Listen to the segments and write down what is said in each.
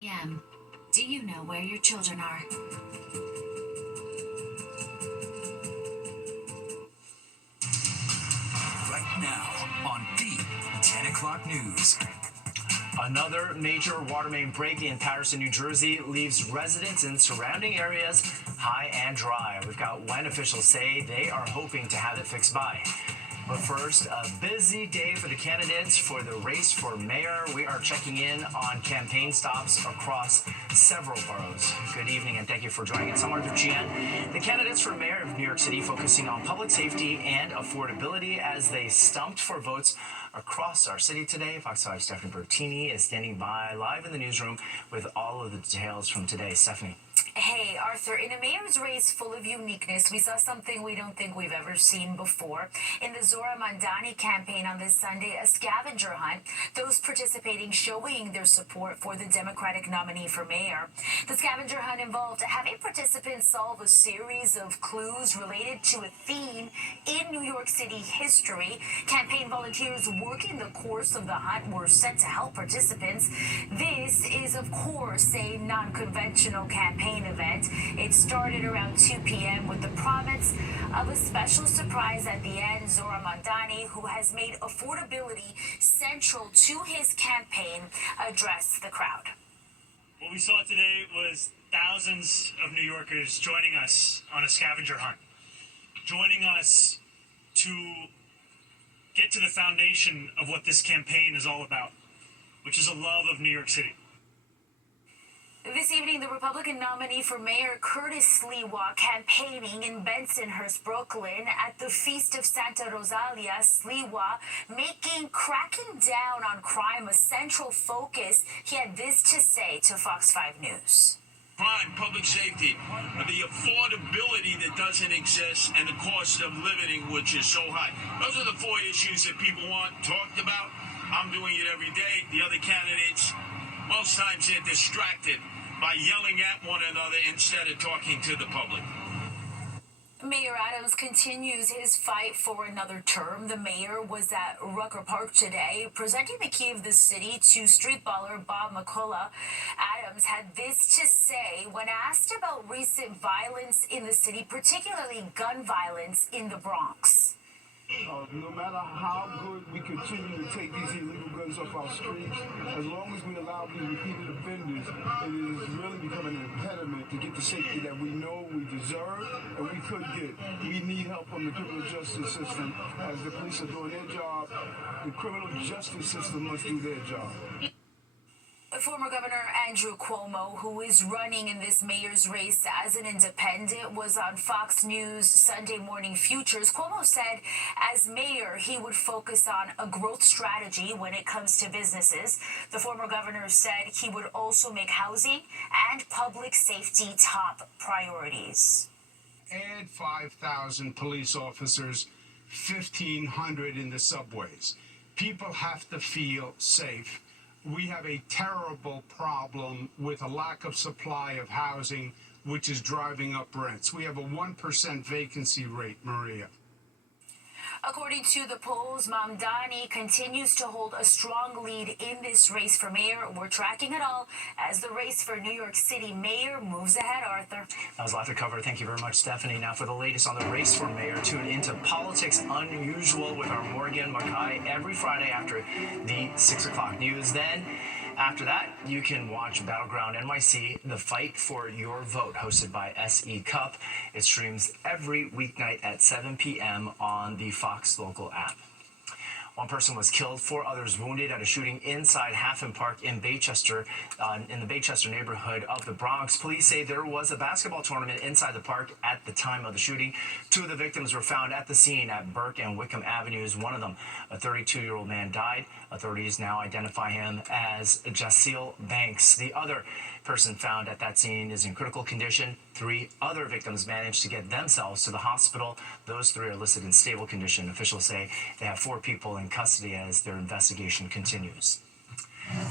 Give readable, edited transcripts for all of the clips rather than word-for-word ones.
p.m. Do you know where your children are? Right now on the 10 o'clock news. Another major water main break in Paterson, New Jersey leaves residents in surrounding areas high and dry. We've got WEN officials say they are hoping to have it fixed by. But first, a busy day for the candidates for the race for mayor. We are checking in on campaign stops across several boroughs. Good evening and thank you for joining us. I'm Arthur Gian. The candidates for mayor of New York City focusing on public safety and affordability as they stumped for votes across our city today. Fox 5's Stephanie Bertini is standing by live in the newsroom with all of the details from today. Stephanie. Hey, Arthur, in a mayor's race full of uniqueness, we saw something we don't think we've ever seen before. In the Zohra Mamdani campaign on this Sunday, a scavenger hunt, those participating showing their support for the Democratic nominee for mayor. The scavenger hunt involved having participants solve a series of clues related to a theme in New York City history. Campaign volunteers working the course of the hunt were set to help participants. This is, of course, a non-conventional campaign event. It started around 2 p.m. with the promise of a special surprise at the end. Zohra Mamdani, who has made affordability central to his campaign, addressed the crowd. What we saw today was thousands of New Yorkers joining us on a scavenger hunt, joining us to get to the foundation of what this campaign is all about, which is a love of New York City. This evening, the Republican nominee for mayor, Curtis Sliwa, campaigning in Bensonhurst, Brooklyn at the Feast of Santa Rosalia. Sliwa cracking down on crime a central focus. He had this to say to Fox 5 News. Crime, public safety, the affordability that doesn't exist, and the cost of living, which is so high. Those are the four issues that people want talked about. I'm doing it every day. The other candidates, most times they're distracted by yelling at one another instead of talking to the public. Mayor Adams continues his fight for another term. The mayor was at Rucker Park today, presenting the key of the city to street baller Bob McCullough. Adams had this to say when asked about recent violence in the city, particularly gun violence in the Bronx. No matter how good we continue to take these illegal guns off our streets, as long as we allow these repeated offenders, it is really becoming an impediment to get the safety that we know we deserve and we could get. We need help from the criminal justice system. As the police are doing their job, the criminal justice system must do their job. Former Governor Andrew Cuomo, who is running in this mayor's race as an independent, was on Fox News Sunday Morning Futures. Cuomo said as mayor, he would focus on a growth strategy when it comes to businesses. The former governor said he would also make housing and public safety top priorities. Add 5,000 police officers, 1,500 in the subways. People have to feel safe. We have a terrible problem with a lack of supply of housing, which is driving up rents. We have a 1% vacancy rate, Maria. According to the polls, Mamdani continues to hold a strong lead in this race for mayor. We're tracking it all as the race for New York City mayor moves ahead, Arthur. That was a lot to cover. Thank you very much, Stephanie. Now for the latest on the race for mayor, tune into Politics Unusual with our Morgan Mackay every Friday after the 6 o'clock news. Then, after that, you can watch Battleground NYC, The Fight for Your Vote, hosted by SE Cup. It streams every weeknight at 7 p.m. on the Fox Local app. One person was killed, 4 others wounded at a shooting inside Haffen Park in Baychester, in the Baychester neighborhood of the Bronx. Police say there was a basketball tournament inside the park at the time of the shooting. 2 of the victims were found at the scene at Burke and Wickham Avenues. One of them, a 32-year-old man, died. Authorities now identify him as Jaceel Banks. The other person found at that scene is in critical condition. 3 other victims managed to get themselves to the hospital. Those 3 are listed in stable condition. Officials say they have 4 people in custody as their investigation continues.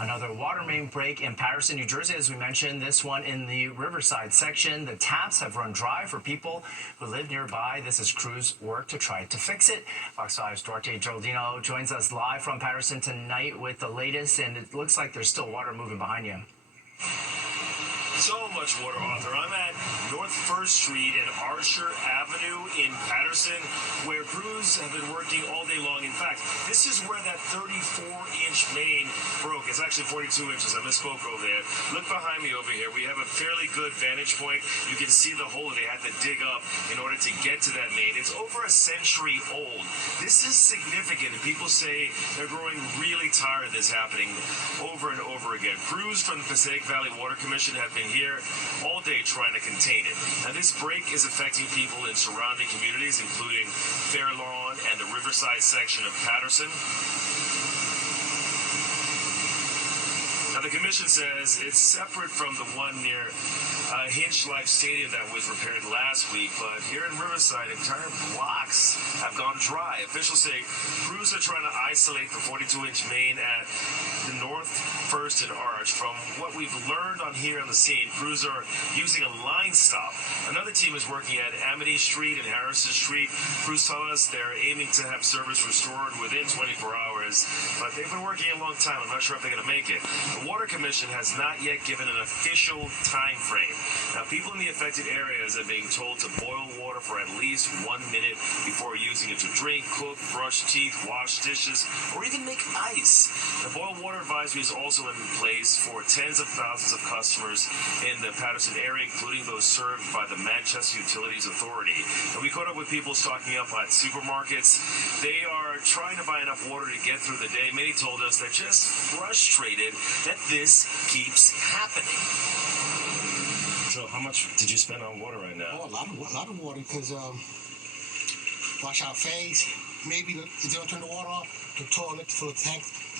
Another water main break in Paterson, New Jersey, as we mentioned, this one in the Riverside section. The taps have run dry for people who live nearby. This is crews' work to try to fix it. Fox 5's Duarte Geraldino joins us live from Paterson tonight with the latest, and it looks like there's still water moving behind you. So much water, Arthur. I'm at North 1st Street and Archer Avenue in Patterson, where crews have been working all day long. In fact, this is where that 34-inch main broke. It's actually 42 inches. I misspoke over there. Look behind me over here. We have a fairly good vantage point. You can see the hole they had to dig up in order to get to that main. It's over a century old. This is significant, and people say they're growing really tired of this happening over and over again. Crews from the Passaic Valley Water Commission have been here all day trying to contain it. Now, this break is affecting people in surrounding communities, including Fair Lawn and the Riverside section of Patterson. Now, the commission says it's separate from the one near Hinch Life Stadium that was repaired last week, but here in Riverside, entire blocks have gone dry. Officials say crews are trying to isolate the 42-inch main at the North 1st and Arch. From what we've learned on here on the scene, crews are using a line stop. Another team is working at Amity Street and Harrison Street. Crews tell us they're aiming to have service restored within 24 hours, but they've been working a long time. I'm not sure if they're going to make it. The Water Commission has not yet given an official time frame. Now, people in the affected areas are being told to boil water for at least 1 minute before using it to drink, cook, brush teeth, wash dishes, or even make ice. The boil water advisory is also in place for tens of thousands of customers in the Patterson area, including those served by the Manchester Utilities Authority. And we caught up with people stocking up at supermarkets. They are trying to buy enough water to get through the day. Many told us they're just frustrated that this keeps happening. So how much did you spend on water right now? Oh, a lot of water, because wash our face. Maybe if you don't turn the water off, the toilet fill the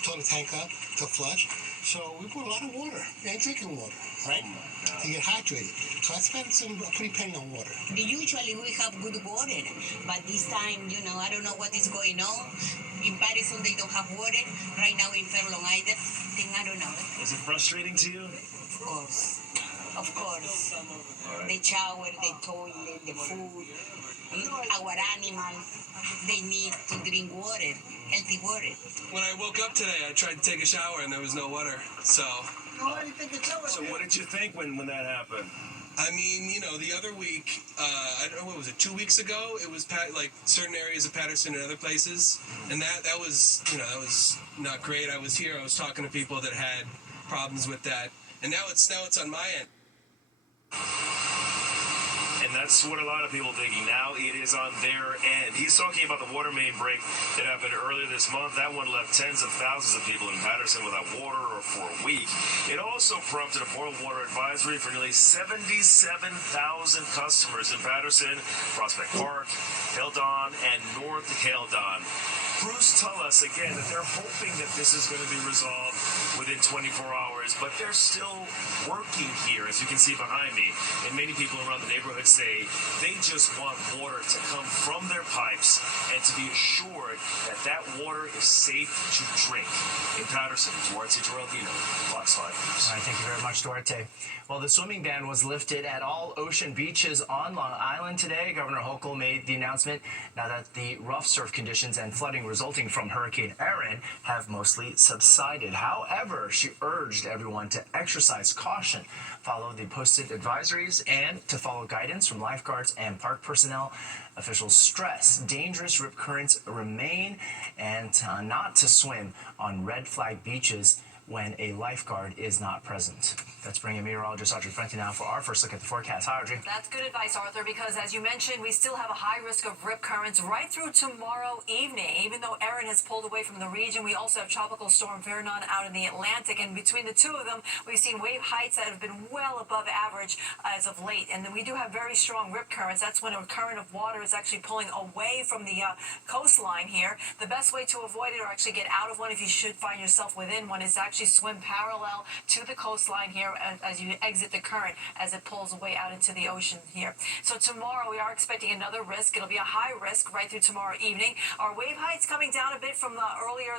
toilet tank up to flush. So we put a lot of water and drinking water, right? To get hydrated. So I spent a pretty penny on water. Usually we have good water, but this time, I don't know what is going on. In Patterson, they don't have water. Right now in Fairlawn, either. I don't know. Is it frustrating to you? Of course. Of course. The shower, the toilet, the food, our animals, they need to drink water, healthy water. When I woke up today, I tried to take a shower and there was no water, so... So what did you think when that happened? I mean, the other week, I don't know, what was it, 2 weeks ago? It was like certain areas of Patterson and other places, and that was, that was not great. I was here, I was talking to people that had problems with that, and now it's on my end. And that's what a lot of people are thinking. Now it is on their end. He's talking about the water main break that happened earlier this month. That one left tens of thousands of people in Patterson without water or for a week. It also prompted a boil water advisory for nearly 77,000 customers in Patterson, Prospect Park, Haldon, and North Haldon. Crews tell us again that they're hoping that this is going to be resolved within 24 hours, but they're still working here, as you can see behind me. And many people around the neighborhood say they just want water to come from their pipes and to be assured that that water is safe to drink. In Patterson, Duarte Geraldino, Fox 5 News. All right, thank you very much, Duarte. Well, the swimming ban was lifted at all ocean beaches on Long Island today. Governor Hochul made the announcement now that the rough surf conditions and flooding resulting from Hurricane Erin have mostly subsided. However, she urged everyone to exercise caution, follow the posted advisories, and to follow guidance from lifeguards and park personnel. Officials stress dangerous rip currents remain and not to swim on red flag beaches when a lifeguard is not present. Let's bring in meteorologist Audrey Frenti now for our first look at the forecast. Hi, Audrey. That's good advice, Arthur, because as you mentioned, we still have a high risk of rip currents right through tomorrow evening. Even though Erin has pulled away from the region, we also have Tropical Storm Vernon out in the Atlantic, and between the two of them, we've seen wave heights that have been well above average as of late. And then we do have very strong rip currents. That's when a current of water is actually pulling away from the coastline here. The best way to avoid it or actually get out of one, if you should find yourself within one, is to actually swim parallel to the coastline here as you exit the current as it pulls away out into the ocean here. So tomorrow we are expecting another risk. It'll be a high risk right through tomorrow evening. Our wave heights coming down a bit from the earlier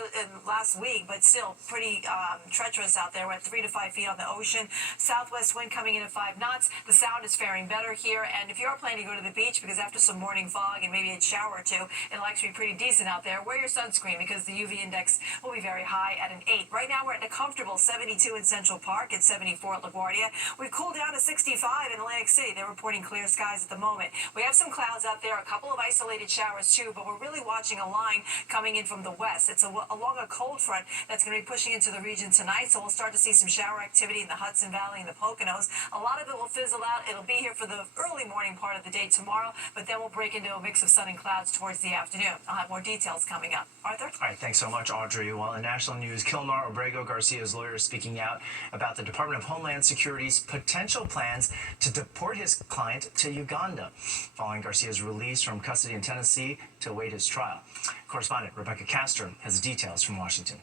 last week, but still pretty treacherous out there. We're at 3 to 5 feet on the ocean. Southwest wind coming in at 5 knots. The sound is faring better here. And if you are planning to go to the beach, because after some morning fog and maybe a shower or two, it'll actually be pretty decent out there. Wear your sunscreen because the UV index will be very high at an 8. Right now we're at a comfortable 72 in Central Park and 74 at LaGuardia. We've cooled down to 65 in Atlantic City. They're reporting clear skies at the moment. We have some clouds out there, a couple of isolated showers too, but we're really watching a line coming in from the west. It's along a cold front that's going to be pushing into the region tonight, so we'll start to see some shower activity in the Hudson Valley and the Poconos. A lot of it will fizzle out. It'll be here for the early morning part of the day tomorrow, but then we'll break into a mix of sun and clouds towards the afternoon. I'll have more details coming up. Arthur? All right, thanks so much, Audrey. Well, in national news, Kilmar Abrego Garcia's lawyer is speaking out about the Department of Homeland Security's potential plans to deport his client to Uganda, following Garcia's release from custody in Tennessee to await his trial. Correspondent Rebecca Castor has details from Washington.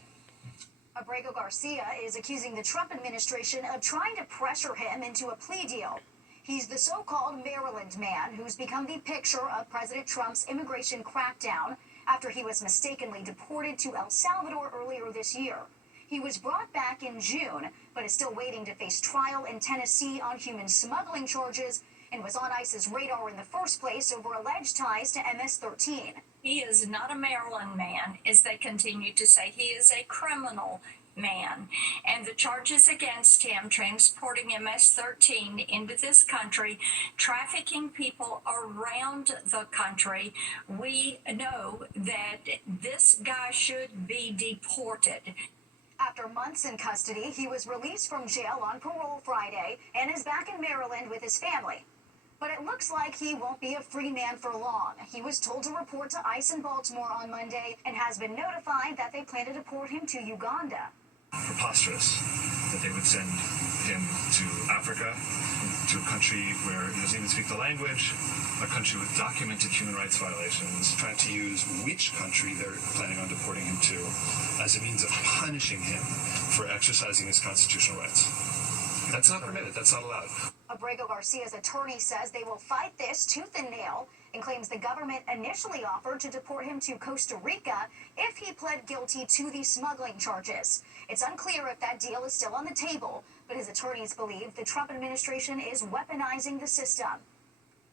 Abrego Garcia is accusing the Trump administration of trying to pressure him into a plea deal. He's the so-called Maryland man who's become the picture of President Trump's immigration crackdown after he was mistakenly deported to El Salvador earlier this year. He was brought back in June, but is still waiting to face trial in Tennessee on human smuggling charges and was on ICE's radar in the first place over alleged ties to MS-13. He is not a Maryland man, as they continue to say. He is a criminal man. And the charges against him, transporting MS-13 into this country, trafficking people around the country, we know that this guy should be deported. After months in custody, he was released from jail on parole Friday and is back in Maryland with his family. But it looks like he won't be a free man for long. He was told to report to ICE in Baltimore on Monday and has been notified that they plan to deport him to Uganda. Preposterous that they would send him to Africa, to a country where he doesn't even speak the language, a country with documented human rights violations, trying to use which country they're planning on deporting him to as a means of punishing him for exercising his constitutional rights. That's not permitted. That's not allowed. Abrego Garcia's attorney says they will fight this tooth and nail and claims the government initially offered to deport him to Costa Rica if he pled guilty to the smuggling charges. It's unclear if that deal is still on the table, but his attorneys believe the Trump administration is weaponizing the system.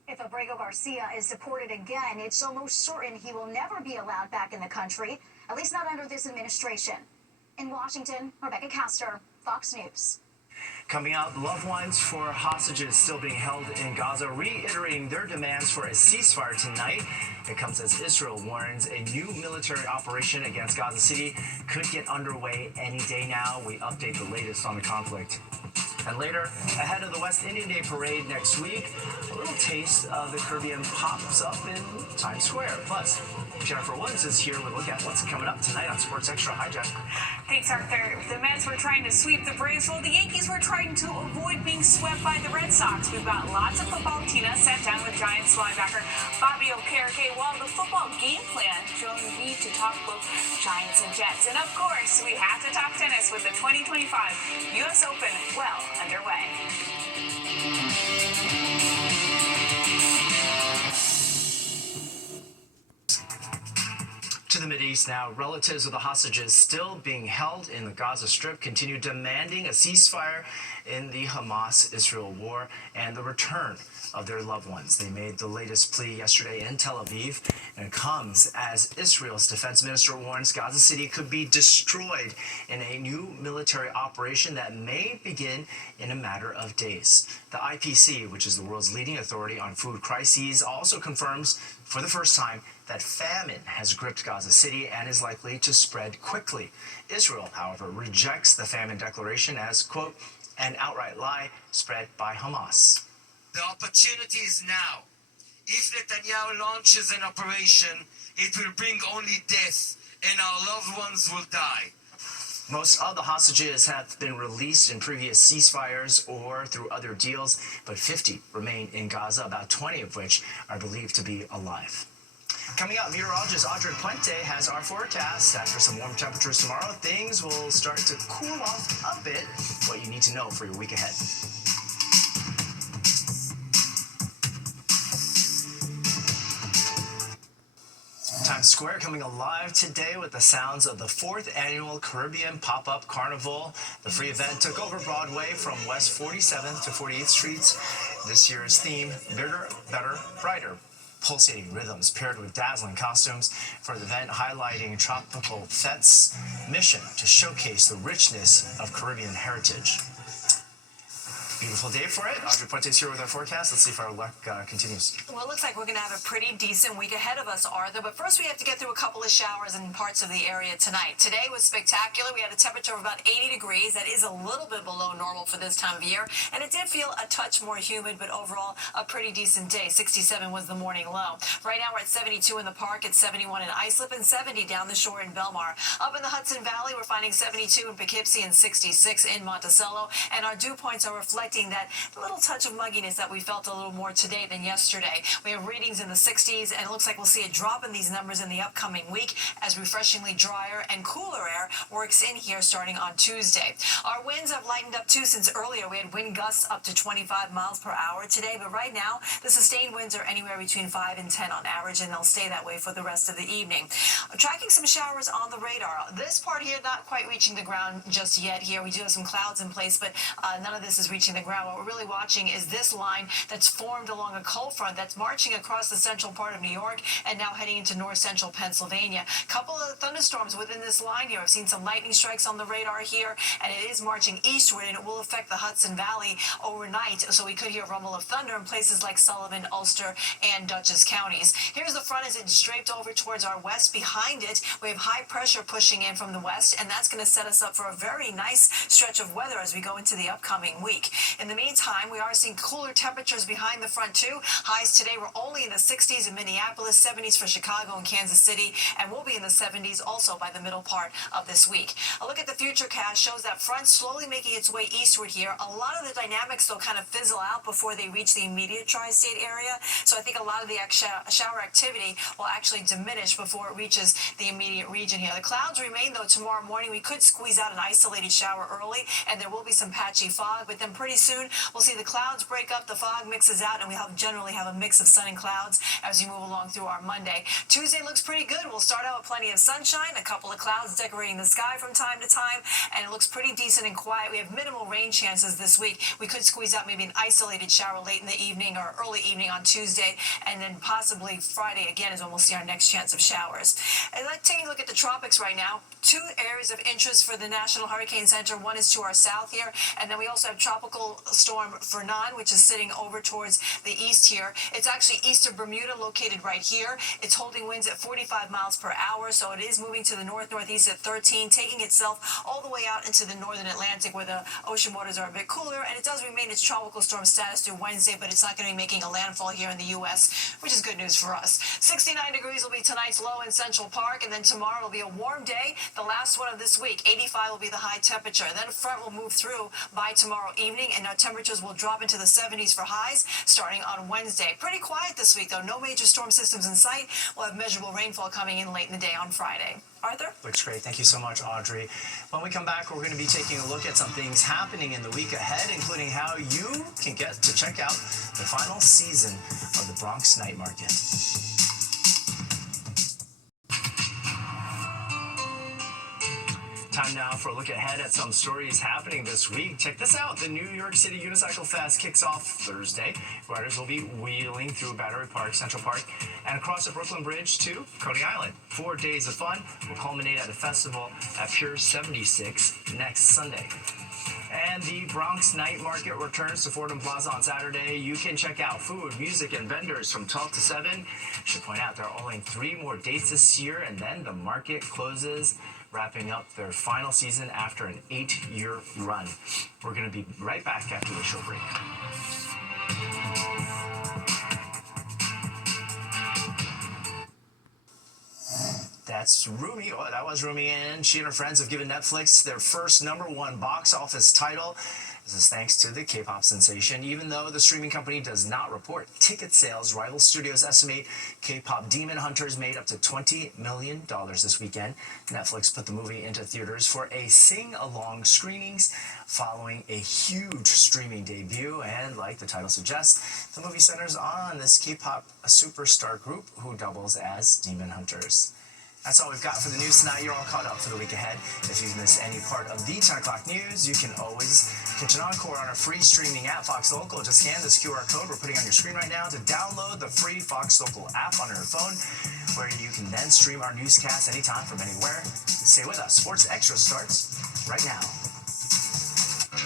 If Abrego Garcia is deported again, it's almost certain he will never be allowed back in the country, at least not under this administration. In Washington, Rebecca Castor, Fox News. Coming out, loved ones for hostages still being held in Gaza reiterating their demands for a ceasefire tonight. It comes as Israel warns a new military operation against Gaza City could get underway any day now. We update the latest on the conflict. And later, ahead of the West Indian Day parade next week, a little taste of the Caribbean pops up in Times Square. Plus, Jennifer Woods is here with a look at what's coming up tonight on Sports Extra. Hi, Jen. Thanks, Arthur. The Mets were trying to sweep the Braves, while the Yankees were trying to avoid being swept by the Red Sox. We've got lots of football. Tina sat down with Giants linebacker Bobby Okereke, while the football game plan Joan Reed to talk both Giants and Jets. And of course, we have to talk tennis with the 2025 U.S. Open well underway. To the Mideast now, relatives of the hostages still being held in the Gaza Strip continue demanding a ceasefire in the Hamas-Israel war and the return of their loved ones. They made the latest plea yesterday in Tel Aviv, and it comes as Israel's defense minister warns Gaza City could be destroyed in a new military operation that may begin in a matter of days. The IPC, which is the world's leading authority on food crises, also confirms for the first time that famine has gripped Gaza City and is likely to spread quickly. Israel, however, rejects the famine declaration as, quote, an outright lie spread by Hamas. The opportunity is now. If Netanyahu launches an operation, it will bring only death, and our loved ones will die. Most of the hostages have been released in previous ceasefires or through other deals, but 50 remain in Gaza, about 20 of which are believed to be alive. Coming up, meteorologist Audrey Puente has our forecast. After some warm temperatures tomorrow, things will start to cool off a bit. What you need to know for your week ahead. Times Square coming alive today with the sounds of the 4th annual Caribbean Pop-Up Carnival. The free event took over Broadway from West 47th to 48th Streets. This year's theme, Bigger, Better, Brighter. pulsating rhythms paired with dazzling costumes for the event highlighting Tropical Fest's mission to showcase the richness of Caribbean heritage. Beautiful day for it. Audrey Puentes here with our forecast. Let's see if our luck continues. Well, it looks like we're going to have a pretty decent week ahead of us, Arthur. But first, we have to get through a couple of showers in parts of the area tonight. Today was spectacular. We had a temperature of about 80 degrees. That is a little bit below normal for this time of year. And it did feel a touch more humid, but overall, a pretty decent day. 67 was the morning low. Right now, we're at 72 in the park, at 71 in Islip, and 70 down the shore in Belmar. Up in the Hudson Valley, we're finding 72 in Poughkeepsie and 66 in Monticello. And our dew points are reflecting that little touch of mugginess that we felt a little more today than yesterday. We have readings in the 60s, and it looks like we'll see a drop in these numbers in the upcoming week as refreshingly drier and cooler air works in here starting on Tuesday. Our winds have lightened up too since earlier. We had wind gusts up to 25 miles per hour today, but right now the sustained winds are anywhere between 5 and 10 on average, and they'll stay that way for the rest of the evening. Tracking some showers on the radar. This part here not quite reaching the ground just yet here. We do have some clouds in place, but none of this is reaching the ground. What we're really watching is this line that's formed along a cold front that's marching across the central part of New York and now heading into north central Pennsylvania. Couple of thunderstorms within this line here. I've seen some lightning strikes on the radar here, and it is marching eastward, and it will affect the Hudson Valley overnight, so we could hear rumble of thunder in places like Sullivan, Ulster, and Dutchess counties. Here's the front as it's draped over towards our west. Behind it, we have high pressure pushing in from the west, and that's going to set us up for a very nice stretch of weather as we go into the upcoming week. In the meantime, we are seeing cooler temperatures behind the front too. Highs today were only in the 60s in Minneapolis, 70s for Chicago and Kansas City, and we'll be in the 70s also by the middle part of this week. A look at the future cast shows that front slowly making its way eastward here. A lot of the dynamics though kind of fizzle out before they reach the immediate tri-state area, so I think a lot of the shower activity will actually diminish before it reaches the immediate region here. The clouds remain though tomorrow morning. We could squeeze out an isolated shower early, and there will be some patchy fog, but then pretty soon we'll see the clouds break up, the fog mixes out, and we generally have a mix of sun and clouds as we move along through our Monday. Tuesday looks pretty good. We'll start out with plenty of sunshine, a couple of clouds decorating the sky from time to time, and it looks pretty decent and quiet. We have minimal rain chances this week. We could squeeze out maybe an isolated shower late in the evening or early evening on Tuesday, and then possibly Friday again is when we'll see our next chance of showers. And let's take a look at the tropics right now. Two areas of interest for the National Hurricane Center. One is to our south here, and then we also have Tropical Storm Fernand, which is sitting over towards the east here. It's actually east of Bermuda, located right here. It's holding winds at 45 miles per hour, so it is moving to the north-northeast at 13, taking itself all the way out into the northern Atlantic where the ocean waters are a bit cooler, and it does remain its tropical storm status through Wednesday, but it's not going to be making a landfall here in the U.S., which is good news for us. 69 degrees will be tonight's low in Central Park, and then tomorrow will be a warm day, the last one of this week. 85 will be the high temperature. Then a front will move through by tomorrow evening, and our temperatures will drop into the 70s for highs starting on Wednesday. Pretty quiet this week, though. No major storm systems in sight. We'll have measurable rainfall coming in late in the day on Friday. Arthur? Looks great. Thank you so much, Audrey. When we come back, we're going to be taking a look at some things happening in the week ahead, including how you can get to check out the final season of the Bronx Night Market. Time now for a look ahead at some stories happening this week. Check this out. The New York City Unicycle Fest kicks off Thursday. Riders will be wheeling through Battery Park, Central Park, and across the Brooklyn Bridge to Coney Island. 4 days of fun will culminate at a festival at Pier 76 next Sunday. And the Bronx Night Market returns to Fordham Plaza on Saturday. You can check out food, music, and vendors from 12 to 7. I should point out there are only 3 more dates this year, and then the market closes, wrapping up their final season after an 8-year run. We're going to be right back after the short break. That's Rumi. Oh, that was Rumi, and she and her friends have given Netflix their first #1 box office title. This is thanks to the K-pop sensation. Even though the streaming company does not report ticket sales, rival studios estimate K-pop Demon Hunters made up to $20 million this weekend. Netflix put the movie into theaters for a sing-along screenings following a huge streaming debut. And like the title suggests, the movie centers on this K-pop superstar group who doubles as Demon Hunters. That's all we've got for the news tonight. You're all caught up for the week ahead. If you've missed any part of the 10 o'clock news, you can always catch an encore on our free streaming app, Fox Local. Just scan this QR code we're putting on your screen right now to download the free Fox Local app on your phone, where you can then stream our newscasts anytime from anywhere. Stay with us. Sports Extra starts right now.